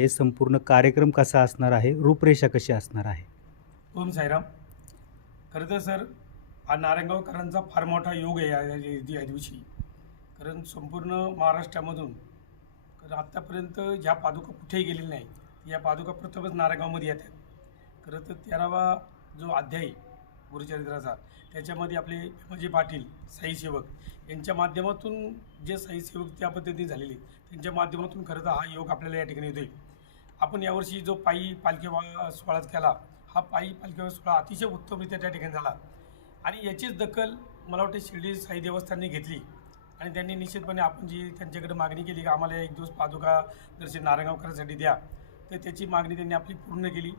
आहे, संपूर्ण कार्यक्रम कसा असणार आहे, रूपरेषा कशी असणार आहे? ओम साईराम. खरं तर सर, हा नारायणगावकरांचा फार मोठा योग आहे या दिवशी. कारण संपूर्ण महाराष्ट्रामधून कारण आत्तापर्यंत ह्या पादुका कुठेही गेलेल्या नाही. या पादुका प्रथमच नारायणगावमध्ये येतात. खरं तर 13वा जो अध्याय गुरुचरित्राचा, त्याच्यामध्ये आपले भीमाजी पाटील साईसेवक यांच्या माध्यमातून जे साईसेवक त्या पद्धतीने झालेले, त्यांच्या माध्यमातून खरं तर हा योग आपल्याला या ठिकाणी येतोय. आपण यावर्षी जो पायी पालखी सोहळा केला, हा पायी पालखी सोहळा अतिशय उत्तमरित्या त्या ठिकाणी झाला आणि याचीच दखल मला वाटते शिर्डी साई देवस्थानने घेतली आणि त्यांनी निश्चितपणे आपण जी त्यांच्याकडे मागणी केली की आम्हाला एक दिवस पादुका दर्शन नारायणगावकरांसाठी द्या, तर त्याची मागणी त्यांनी आपली पूर्ण केली.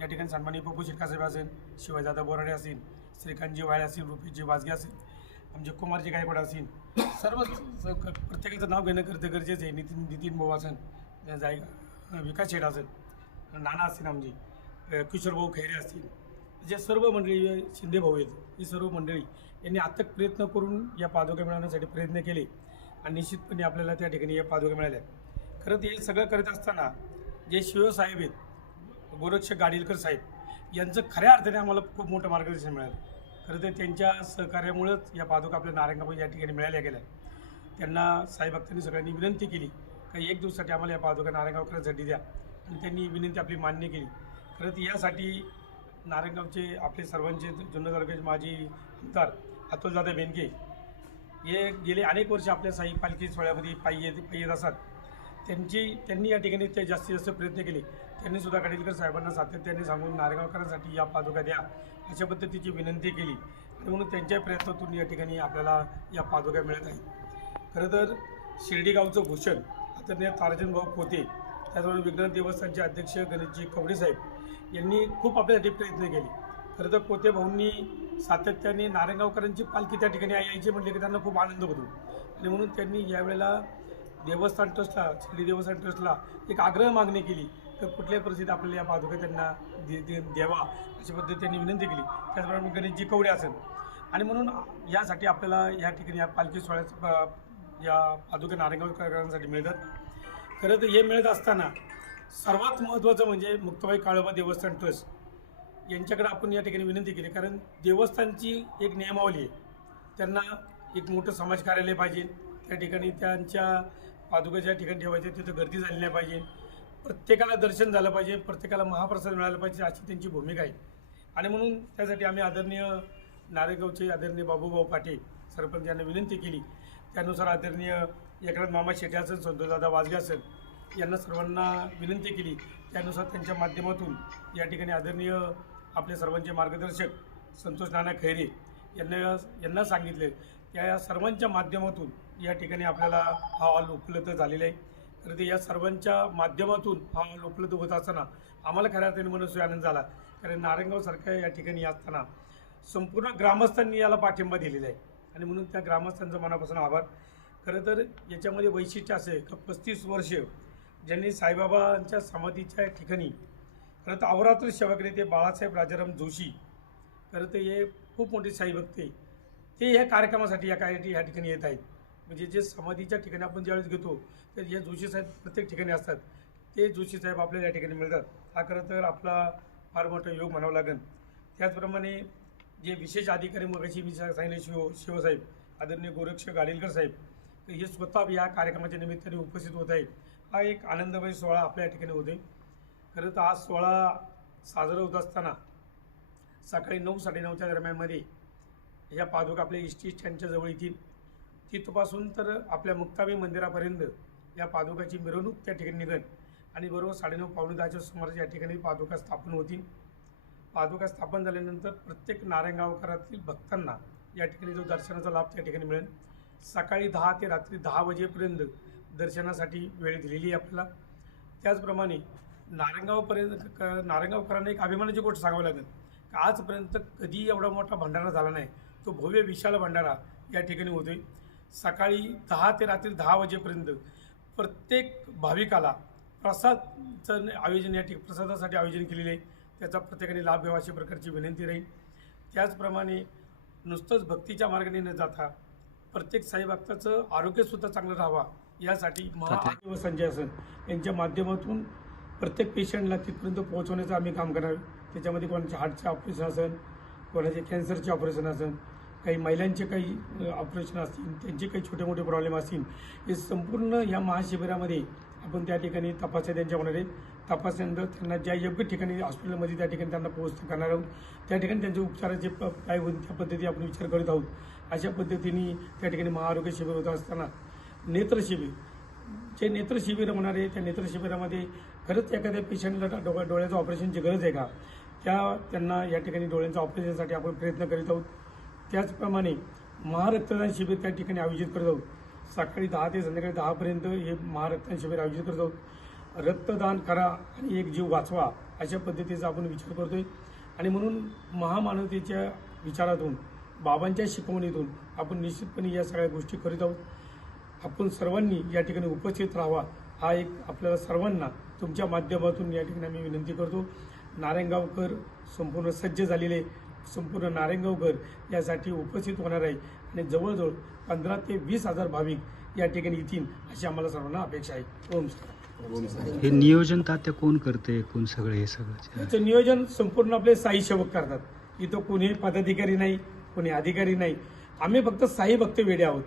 या ठिकाणी सन्माननीय पप्पू शिरकासाहेब असेल, शिवाजीदादा बोराडे असतील, श्रीकांतजी वाळे असतील, रुपेशजी वाजगे असेल, आमचे कुमारजी गायकवाड असतील, प्रत्येकाचं नाव घेणं करतं गरजेचं आहे. नितीन भाऊ असेल, विकास शेठ असेल, नाना असतील, आमची किशोर भाऊ खैरे असतील, जे सर्व मंडळी, शिंदे भाऊ आहेत, ही सर्व मंडळी यांनी अथक प्रयत्न करून या पादुका मिळवण्यासाठी प्रयत्न केले आणि निश्चितपणे आपल्याला त्या ठिकाणी या पादुका मिळाल्या. खरं तर हे सगळं करत असताना जे शिवसाहेब आहेत, गोरक्ष गाडीलकर साहेब यांचं खऱ्या अर्थाने आम्हाला खूप मोठं मार्गदर्शन मिळालं. खरं तर त्यांच्या सहकार्यामुळेच या पादुका आपल्या नारायणगाव या ठिकाणी मिळाल्या गेल्या. त्यांना साई भक्तांनी सगळ्यांनी विनंती केली की एक दिवसासाठी आम्हाला या पादुका नारायणगावकरांसाठी द्या आणि त्यांनी विनंती आपली मान्य केली. खरं तर यासाठी नारायणगावचे आपले सर्वांचे जुन्नर तालुक्याचे माजी आमदार अतुलदादा बेनके हे गेले अनेक वर्ष आपल्या साई पालखी सोहळ्यामध्ये पायी येत असतात. त्यांनी या ठिकाणी ते जास्तीत जास्त प्रयत्न केले. त्यांनी सुद्धा गाडीलकर साहेबांना सातत्याने सांगून नारायणगावकरांसाठी या पादुका द्या अशा पद्धतीची विनंती केली आणि म्हणून त्यांच्या प्रयत्नातून या ठिकाणी आपल्याला या पादुका मिळत आहेत. खरं तर शिर्डी गावचं भूषण आदरणीय ताराचंद भाऊ खोते, त्याचबरोबर विघ्ननाथ देवस्थानचे अध्यक्ष गणेशजी कवडे साहेब यांनी खूप आपल्यासाठी प्रयत्न केले. खरं तर खोते भाऊंनी सातत्याने नारायणगावकरांची पालखी त्या ठिकाणी यायची म्हटले की त्यांना खूप आनंद होतो आणि म्हणून त्यांनी यावेळेला देवस्थान ट्रस्टला, शिर्डी देवस्थान ट्रस्टला एक आग्रह मागणी केली तर कुठल्याही परिस्थितीत आपल्याला या पादुका त्यांना द्यावा अशी पद्धती त्यांनी विनंती केली. त्याचप्रमाणे गणेशजी कवडे असेल आणि म्हणून यासाठी आपल्याला या ठिकाणी या पालखी सोहळ्याचा या पादुका नारायणगावकरांसाठी मिळतात. खरं तर हे मिळत असताना सर्वात महत्त्वाचं म्हणजे मुक्ताबाई काळोबा देवस्थान ट्रस्ट यांच्याकडे आपण या ठिकाणी विनंती केली. कारण देवस्थानची एक नियमावली आहे, त्यांना एक मोठं समाज कार्यालय पाहिजे, त्या ठिकाणी त्यांच्या पादुका ज्या ठिकाणी ठेवायचे तिथं गर्दी झाली नाही पाहिजे, प्रत्येकाला दर्शन झालं पाहिजे, प्रत्येकाला महाप्रसाद मिळाला पाहिजे अशी त्यांची भूमिका आहे. आणि म्हणून त्यासाठी आम्ही आदरणीय नारेगावचे आदरणीय बाबूभाऊ पाटील सरपंच यांना विनंती केली. त्यानुसार आदरणीय एकनाथ मामा शेटे असेल, संतोषदादा वाजगे असेल यांना सर्वांना विनंती केली. त्यानुसार त्यांच्या माध्यमातून या ठिकाणी आदरणीय आपले सर्वांचे मार्गदर्शक संतोष नाना खैरे यांना सांगितले. त्या सर्वांच्या माध्यमातून या ठिकाणी आपल्याला हा हॉल उपलब्ध झालेला आहे. तर ते या सर्वांच्या माध्यमातून हा हॉल उपलब्ध होत असताना आम्हाला खऱ्या अर्थाने मनस्वी आनंद झाला. कारण नारायणगावसारख्या या ठिकाणी असताना संपूर्ण ग्रामस्थांनी याला पाठिंबा दिलेला आहे आणि म्हणून त्या ग्रामस्थांचा मनापासून आभार. खरं तर याच्यामध्ये वैशिष्ट्य असे की 35 वर्ष ज्यांनी साईबाबांच्या समाधीच्या ठिकाणी खरं तर अवरात्र सेवा केली ते बाळासाहेब राजाराम जोशी, खरं तर हे खूप मोठे साईभक्त आहे, ते ह्या कार्यक्रमासाठी या ठिकाणी येत आहेत. म्हणजे जे समाधीच्या ठिकाणी आपण ज्यावेळेस घेतो तर हे जोशी साहेब प्रत्येक ठिकाणी असतात, ते जोशी साहेब आपल्याला या ठिकाणी मिळतात. हा खरं तर आपला फार मोठा योग म्हणावा लागेल. त्याचप्रमाणे जे विशेष अधिकारी मगाशी मी सांगितले शिवसाहेब आदरणीय गोरक्ष गाडीलकर साहेब, तर हे स्वतः या कार्यक्रमाच्या निमित्ताने उपस्थित होत आहे. हा एक आनंदमय सोहळा आपल्या या ठिकाणी होते. खरं तर हा सोहळा साजरा होत असताना सकाळी 9-9:30च्या दरम्यानमध्ये या पादुका आपल्या इष्टी स्टँडच्या जवळ येतील. तिथपासून तर आपल्या मुक्ताबाई मंदिरापर्यंत या पादुकाची मिरवणूक त्या ठिकाणी निघेल आणि बरोबर 9:30-10:15च्या सुमारास या ठिकाणी पादुका स्थापन होतील. पादुका स्थापन झाल्यानंतर प्रत्येक नारायणगावकरातील भक्तांना या ठिकाणी जो दर्शनाचा लाभ त्या ठिकाणी मिळेल. सकाळी 10 ते रात्री 10 वाजेपर्यंत दर्शनासाठी वेळ दिलेली आहे आपल्याला. त्याचप्रमाणे नारायणगावकरांना एक अभिमानाची गोष्ट सांगावी लागेल की आजपर्यंत कधी एवढा मोठा भंडारा झाला नाही. तो भव्य विशाल भंडारा या ठिकाणी होतोय. सकाळी 10 ते रात्री 10 वाजेपर्यंत प्रत्येक भाविकाला प्रसादचं आयोजन या ठिकाणी प्रसादासाठी आयोजन केलेले आहे, त्याचा प्रत्येकाने लाभ घ्यावा अशा प्रकारची विनंती राहील. त्याचप्रमाणे नुसतंच भक्तीच्या मार्गाने न जाता प्रत्येक साईभक्ताचं आरोग्यसुद्धा चांगलं राहावा यासाठी संजय असन यांच्या माध्यमातून प्रत्येक पेशंटला तिथपर्यंत पोहोचवण्याचं आम्ही काम करणार. त्याच्यामध्ये कोणाचे हार्टचे ऑपरेशन असेल, कोणाचे कॅन्सरचे ऑपरेशन असेल, काही महिलांचे काही ऑपरेशन असतील, त्यांचे काही छोटे मोठे प्रॉब्लेम असतील, हे संपूर्ण या महाशिबिरामध्ये आपण त्या ठिकाणी तपासण्या त्यांच्या होणार आहेत. तपासल्यानंतर त्यांना ज्या योग्य ठिकाणी हॉस्पिटलमध्ये त्या ठिकाणी त्यांना करणार आहोत. त्या ठिकाणी त्यांचे उपचाराचे काय होईल त्या पद्धती आपण विचार करत आहोत. अशा पद्धतीने त्या ठिकाणी महाआरोग्य शिबिर होत असताना नेत्र शिबिर, जे नेत्र शिबिर होणार आहे त्या नेत्र शिबिरामध्ये खरंच एखाद्या पेशंटला डोळ्याचं ऑपरेशनची गरज आहे का, त्यांना या ठिकाणी डोळ्यांच्या ऑपरेशनसाठी आपण प्रयत्न करीत आहोत. त्याचप्रमाणे महारक्तदान शिबिर त्या ठिकाणी आयोजित करत आहोत. सकाळी 10 ते संध्याकाळी 10 पर्यंत हे महारक्तदान शिबिर आयोजित करत आहोत. रक्तदान करा आणि एक जीव वाचवा अशा पद्धतीचा आपण विचार करतोय. आणि म्हणून महामानवतेच्या विचारातून, बाबांच्या शिकवणीतून आपण निश्चितपणे या सगळ्या गोष्टी करीत आहोत. आपण सर्वांनी या ठिकाणी उपस्थित राहावा, हा एक आपल्याला सर्वांना तुमच्या माध्यमातून या ठिकाणी आम्ही विनंती करतो. नारायणगावकर संपूर्ण सज्ज झालेले, संपूर्ण नारायणगावकर यासाठी उपस्थित होणार आहे आणि जवळजवळ 15 ते 20 हजार भाविक या ठिकाणी येतील अशी आम्हाला सर्वांना अपेक्षा आहे. ओम साई. हे नियोजन तात्या कोण करते, कोण सगळे हे सगळं? याचं नियोजन संपूर्ण आपले साई सेवक करतात. इथं कोणी पदाधिकारी नाही, कोणी अधिकारी नाही. आम्ही फक्त साई भक्त वेडे आहोत.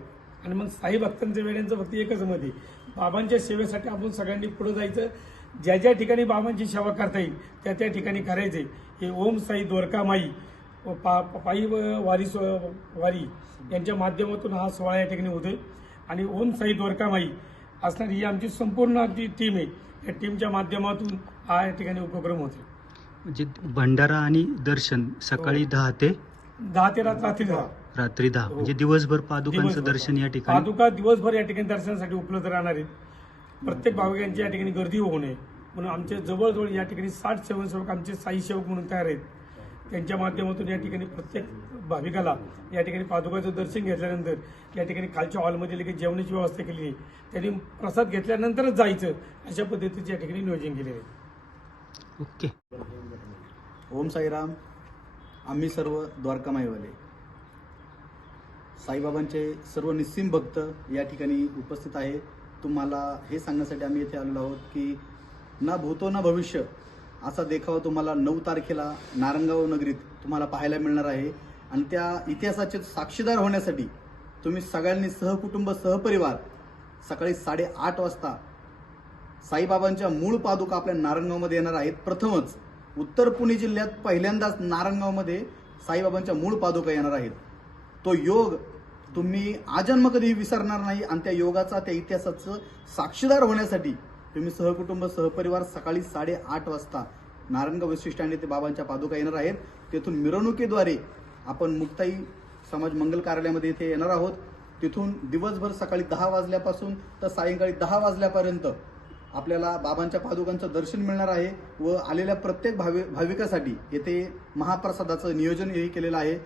आणि मग साई भक्तांच्या वेड्यांचं फक्त एकच मत आहे, बाबांच्या सेवेसाठी आपण सगळ्यांनी पुढे जायचं. ज्या ज्या ठिकाणी बाबांची सेवा करता येईल त्या त्या ठिकाणी करायचे. हे ओम साई द्वारका माई पायी वारी यांच्या माध्यमातून हा सोहळा या ठिकाणी होतोय. आणि ओम साई द्वारका माई असणारी ही आमची संपूर्ण टीम आहे. या टीमच्या माध्यमातून हा या ठिकाणी उपक्रम होतो. म्हणजे भंडारा आणि दर्शन सकाळी 10 ते रात्री 10. रात्री 10 म्हणजे दिवसभर पादुकांचं दर्शन या ठिकाणी. पादुका दिवसभर या ठिकाणी दर्शनासाठी उपलब्ध राहणार आहेत. प्रत्येक भाविकांची या ठिकाणी गर्दी होऊ नये म्हणून आमचे जवळजवळ या ठिकाणी 60 स्वयंसेवक आमचे साई सेवक म्हणून तयार आहेत. त्यांच्या माध्यमातून या ठिकाणी प्रत्येक भाविकाला या ठिकाणी पादुकाचं दर्शन घेतल्यानंतर या ठिकाणी खालच्या हॉलमध्ये लगेच जेवणाची व्यवस्था केली आहे. त्यांनी प्रसाद घेतल्यानंतरच जायचं अशा पद्धतीचे या ठिकाणी नियोजन केलेलं आहे. ओके. ओम साईराम. आम्ही सर्व द्वारकामाईवाले साईबाबांचे सर्व निस्सीम भक्त या ठिकाणी उपस्थित आहे. तुम्हाला हे सांगण्यासाठी आम्ही इथे आलेलो आहोत की ना भूतो ना भविष्य असा देखावा तुम्हाला 9 तारखेला नारायणगाव नगरीत तुम्हाला पाहायला मिळणार आहे. आणि त्या इतिहासाचे साक्षीदार होण्यासाठी तुम्ही सगळ्यांनी सहकुटुंब सहपरिवार सकाळी 8:30 वाजता साईबाबांच्या मूळ पादुका आपल्या नारायणगावमध्ये येणार आहेत. प्रथमच उत्तर पुणे जिल्ह्यात पहिल्यांदाच नारायणगावमध्ये साईबाबांच्या मूळ पादुका येणार आहेत. तो योग तुम्ही आजन्म कधीही विसरणार नाही. आणि त्या योगाचा, त्या इतिहासाचं साक्षीदार होण्यासाठी तुम्ही सहकुटुंब सहपरिवार सकाळी 8:30 वाजता नारायणगाव बस स्टँड येथे बाबांच्या पादुका येणार आहेत. तेथून मिरवणुकीद्वारे आपण मुक्ताई समाज मंगल कार्यालयामध्ये इथे येणार आहोत. तिथून दिवसभर सकाळी 10 वाजल्यापासून तर सायंकाळी 10 वाजल्यापर्यंत आपल्याला बाबांच्या पादुकांचं दर्शन मिळणार आहे. व आलेल्या प्रत्येक भाविकासाठी येथे महाप्रसादाचं नियोजनही केलेलं आहे.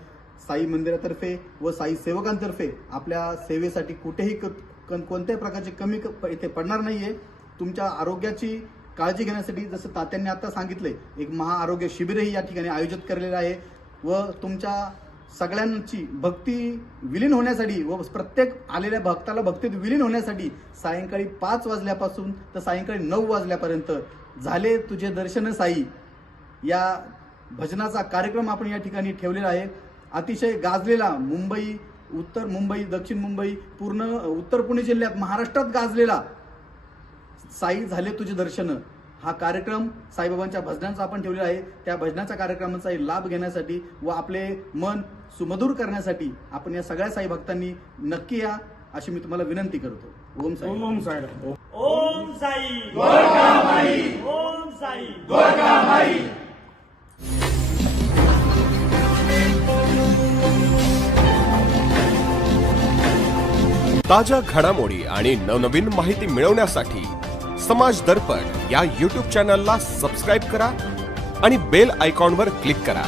साई मंदिरातर्फे व साई सेवकांतर्फे आपल्या सेवेसाठी कुठेही कोणत्याही प्रकारची कमी इथे पडणार नाहीये. तुमच्या आरोग्याची काळजी घेण्यासाठी जसं तात्यांनी आता सांगितले एक महाआरोग्य शिबिरही या ठिकाणी आयोजित केलेलं आहे. व तुमच्या सगळ्यांची भक्ती विलीन होण्यासाठी व प्रत्येक आलेल्या भक्ताला भक्तीत विलीन होण्यासाठी सायंकाळी 5 वाजल्यापासून तर सायंकाळी 9 वाजल्यापर्यंत झाले तुझे दर्शन साई या भजनाचा कार्यक्रम आपण या ठिकाणी ठेवलेला आहे. अतिशय गाजलेला मुंबई, उत्तर मुंबई, दक्षिण मुंबई, पूर्ण उत्तर पुणे जिल्ह्यात, महाराष्ट्रात गाजलेला साई झाले तुझे दर्शन हा कार्यक्रम साईबाबांच्या भजनांचा आपण ठेवलेला आहे. त्या भजनाच्या कार्यक्रमाचा लाभ घेण्यासाठी व आपले मन सुमधुर करण्यासाठी आपण या सगळ्या साई भक्तांनी नक्की या अशी मी तुम्हाला विनंती करतो. ओम साई. ओम साई. ओम साई द्वारका माई. ओम साई द्वारका माई. ताज्या घडामोडी आणि नवनवीन माहिती मिळवण्यासाठी समाज दर्पण या YouTube चॅनलला सबस्क्राईब करा आणि बेल आयकॉनवर क्लिक करा.